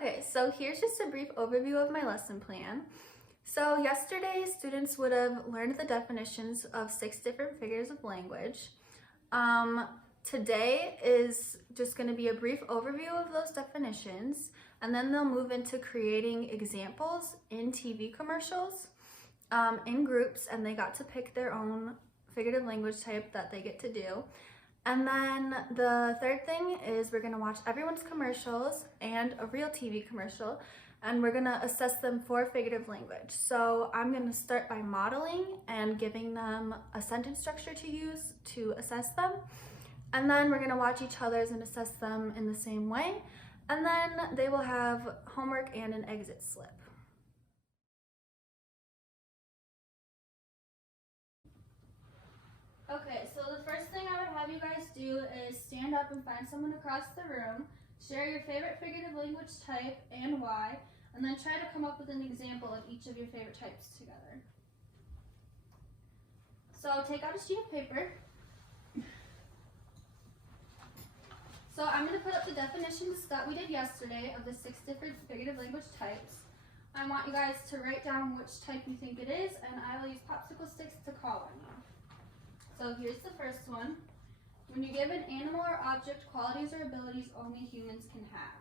Okay, so here's just a brief overview of my lesson plan. So yesterday, students would have learned the definitions of 6 different figures of language. Today is just going to be a brief overview of those definitions, and then they'll move into creating examples in TV commercials in groups, and they got to pick their own figurative language type that they get to do. And then the third thing is we're gonna watch everyone's commercials and a real TV commercial, and we're gonna assess them for figurative language. So I'm gonna start by modeling and giving them a sentence structure to use to assess them. And then we're gonna watch each other's and assess them in the same way. And then they will have homework and an exit slip. Okay, so the first thing I would have you guys do is stand up and find someone across the room, share your favorite figurative language type and why, and then try to come up with an example of each of your favorite types together. So take out a sheet of paper. So I'm going to put up the definitions that we did yesterday of the 6 different figurative language types. I want you guys to write down which type you think it is, and I will use popsicle sticks to call on you. So here's the first one. When you give an animal or object qualities or abilities only humans can have.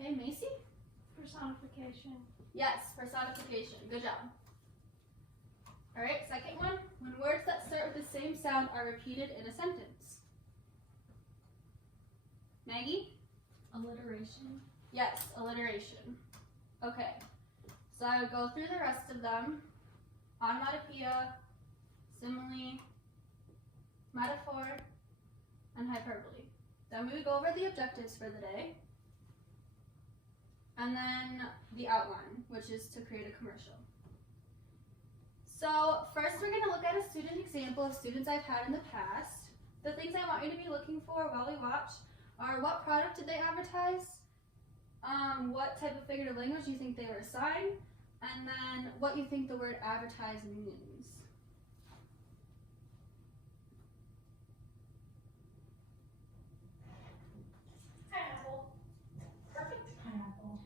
Okay, Macy? Personification. Yes, personification. Good job. All right, second one. When words that start with the same sound are repeated in a sentence. Maggie? Alliteration. Yes, alliteration. Okay. So I would go through the rest of them. Onomatopoeia, simile, metaphor, and hyperbole. Then we would go over the objectives for the day. And then the outline, which is to create a commercial. So first we're going to look at a student example of students I've had in the past. The things I want you to be looking for while we watch are what product did they advertise, what type of figurative language you think they were assigned, and then what you think the word advertising means. Pineapple. Perfect pineapple.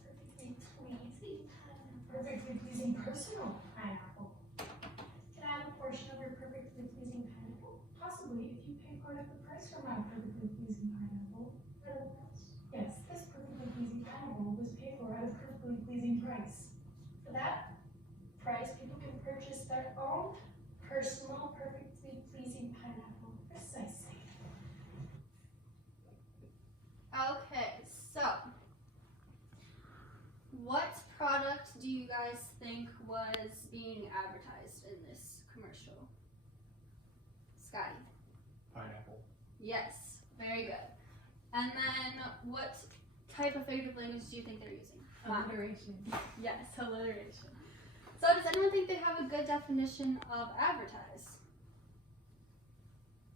Perfectly pleasing pineapple. Perfectly pleasing personal pineapple. Can I have a portion of your perfectly pleasing pineapple? Possibly, if you pay part of the price for my perfectly pleasing pineapple. Yes, this perfectly pleasing pineapple was paid for at a perfectly pleasing price. For that price, people can purchase their own personal, perfectly pleasing pineapple. Precisely. Okay, so what product do you guys think was being advertised in this commercial? Scotty? Pineapple. Yes, very good. And then what type of figurative language do you think they're using? Alliteration. Yes, alliteration. So does anyone think they have a good definition of advertise?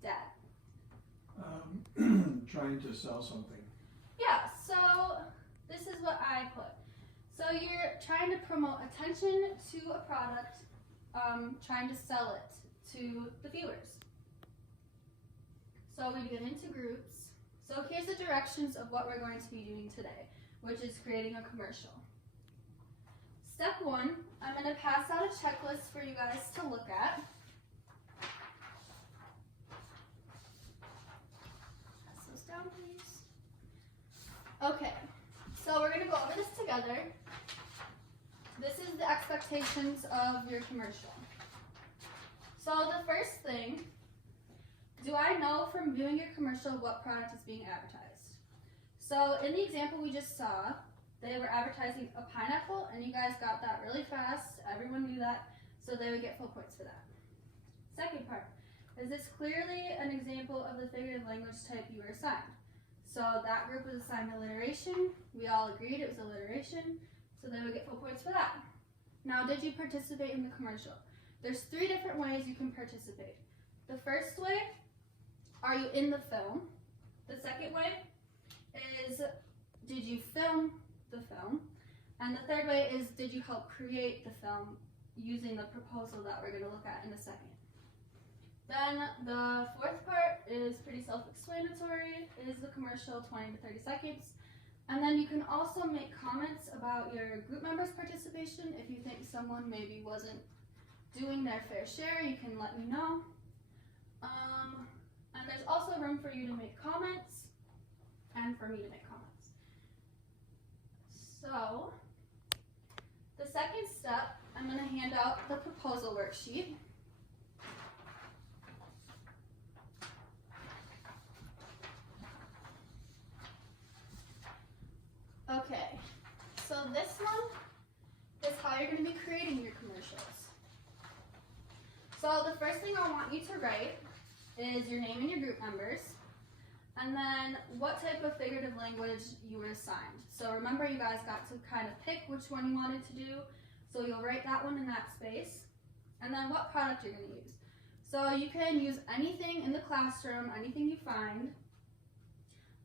Dad? Trying to sell something. Yeah, so this is what I put. So you're trying to promote attention to a product, trying to sell it to the viewers. So we get into groups. So here's the directions of what we're going to be doing today, which is creating a commercial. Step 1, I'm going to pass out a checklist for you guys to look at. Pass those down, please. Okay, so we're going to go over this together. This is the expectations of your commercial. So the first thing, do I know from viewing your commercial what product is being advertised? So in the example we just saw, they were advertising a pineapple, and you guys got that really fast. Everyone knew that, so they would get full points for that. Second part, is this clearly an example of the figurative language type you were assigned? So that group was assigned alliteration. We all agreed it was alliteration, so they would get full points for that. Now, did you participate in the commercial? There's 3 different ways you can participate. The first way, are you in the film? The second way is, did you film the film? And the third way is, did you help create the film using the proposal that we're going to look at in a second? Then the fourth part is pretty self-explanatory. It is the commercial, 20 to 30 seconds. And then you can also make comments about your group members' participation. If you think someone maybe wasn't doing their fair share, you can let me know. And there's also room for you to make comments and for me to make comments. So, the second step, I'm going to hand out the proposal worksheet. Okay, so this one is how you're going to be creating your commercials. So the first thing I want you to write is your name and your group members, and then what type of figurative language you were assigned. So remember, you guys got to kind of pick which one you wanted to do, so you'll write that one in that space, and then what product you're going to use. So you can use anything in the classroom, anything you find,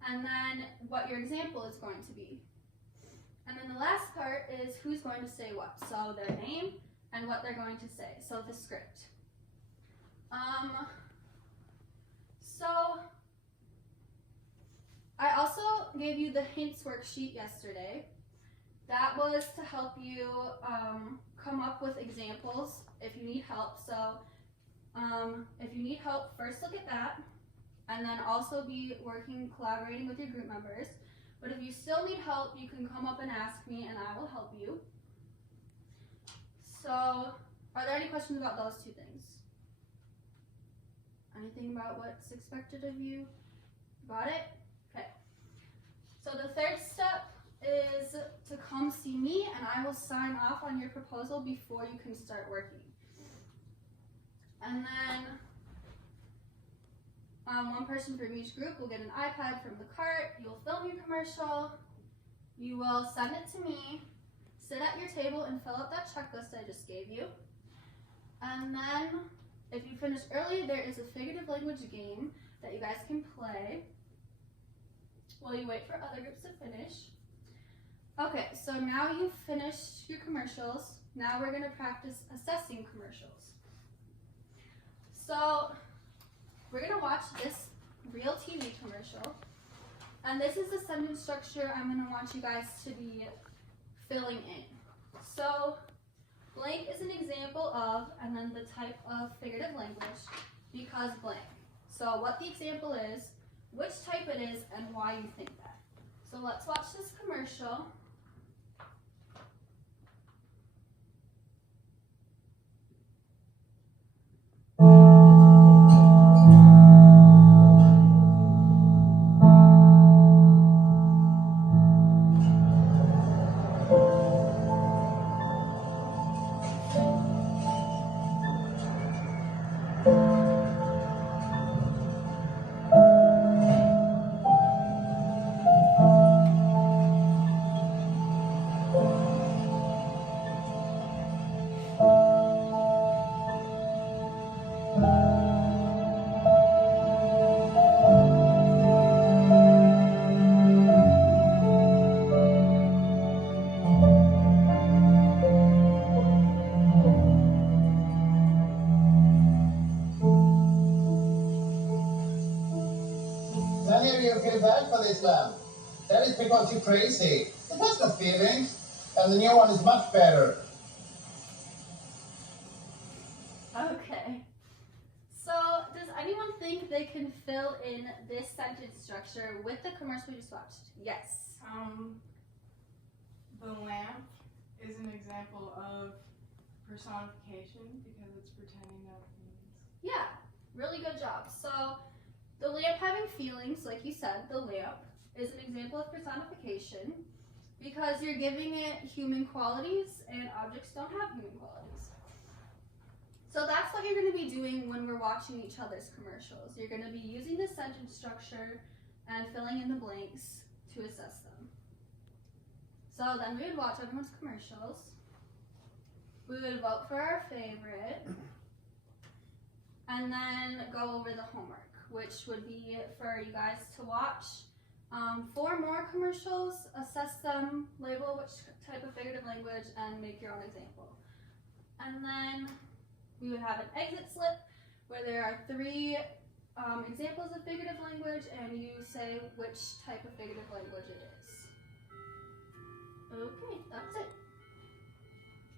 and then what your example is going to be. And then the last part is who's going to say what. So their name and what they're going to say. So the script. So I also gave you the hints worksheet yesterday. That was to help you come up with examples if you need help. So if you need help, first look at that, and then also be collaborating with your group members. But if you still need help, you can come up and ask me and I will help you. So, are there any questions about those two things? Anything about what's expected of you? Got it? Okay. So the third step is to come see me and I will sign off on your proposal before you can start working. And then one person from each group will get an iPad from the cart. You'll film your commercial. You will send it to me. Sit at your table and fill out that checklist I just gave you. And then, if you finish early, there is a figurative language game that you guys can play while you wait for other groups to finish. Okay, so now you've finished your commercials. Now we're going to practice assessing commercials. So, we're going to watch this real TV commercial, and this is the sentence structure I'm going to want you guys to be filling in. So, blank is an example of, and then the type of figurative language, because blank. So, what the example is, which type it is, and why you think that. So, let's watch this commercial. Many of you feel bad for this one. That is because you're crazy. It has no feelings, and the new one is much better. Okay. So, does anyone think they can fill in this sentence structure with the commercial we just watched? Yes. The lamp is an example of personification because it's pretending to have feelings. Yeah, really good job. So, the lamp having feelings, like you said, the lamp is an example of personification because you're giving it human qualities and objects don't have human qualities. So that's what you're going to be doing when we're watching each other's commercials. You're going to be using the sentence structure and filling in the blanks to assess them. So then we would watch everyone's commercials. We would vote for our favorite and then go over the homework, which would be for you guys to watch 4 more commercials, assess them, label which type of figurative language, and make your own example. And then we would have an exit slip where there are 3 examples of figurative language, and you say which type of figurative language it is.